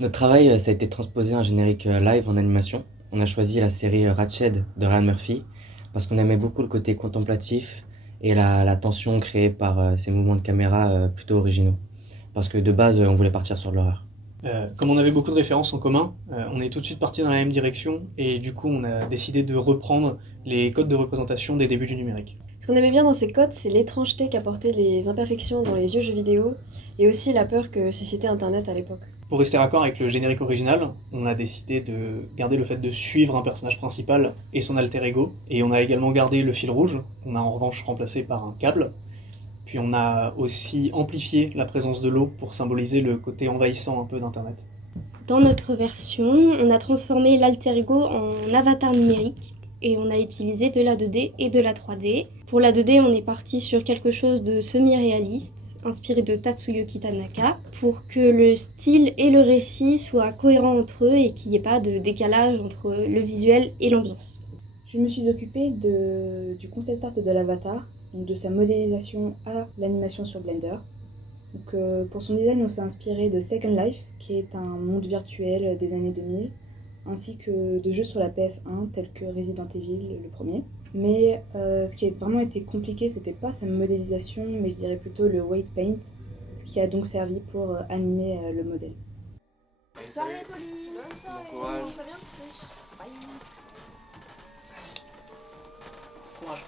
Notre travail, ça a été de transposer un générique live en animation. On a choisi la série Ratched de Ryan Murphy parce qu'on aimait beaucoup le côté contemplatif et la tension créée par ces mouvements de caméra plutôt originaux. Parce que de base, on voulait partir sur de l'horreur. Comme on avait beaucoup de références en commun, on est tout de suite parti dans la même direction et du coup on a décidé de reprendre les codes de représentation des débuts du numérique. Ce qu'on aimait bien dans ces codes, c'est l'étrangeté qu'apportaient les imperfections dans les vieux jeux vidéo et aussi la peur que suscitait Internet à l'époque. Pour rester raccord avec le générique original, on a décidé de garder le fait de suivre un personnage principal et son alter ego, et on a également gardé le fil rouge, qu'on a en revanche remplacé par un câble. Puis on a aussi amplifié la présence de l'eau pour symboliser le côté envahissant un peu d'Internet. Dans notre version, on a transformé l'alter ego en avatar numérique et on a utilisé de la 2D et de la 3D. Pour la 2D, on est parti sur quelque chose de semi-réaliste, inspiré de Tatsuyuki Tanaka, pour que le style et le récit soient cohérents entre eux et qu'il n'y ait pas de décalage entre le visuel et l'ambiance. Je me suis occupée du concept art de l'avatar, donc de sa modélisation à l'animation sur Blender. Pour son design, on s'est inspiré de Second Life, qui est un monde virtuel des années 2000, ainsi que de jeux sur la PS1 tels que Resident Evil, le premier. Mais ce qui a vraiment été compliqué, c'était pas sa modélisation, mais je dirais plutôt le weight paint, ce qui a donc servi pour animer le modèle. Bonne soirée, Pauline. Bonne soirée. Bon courage. Courage.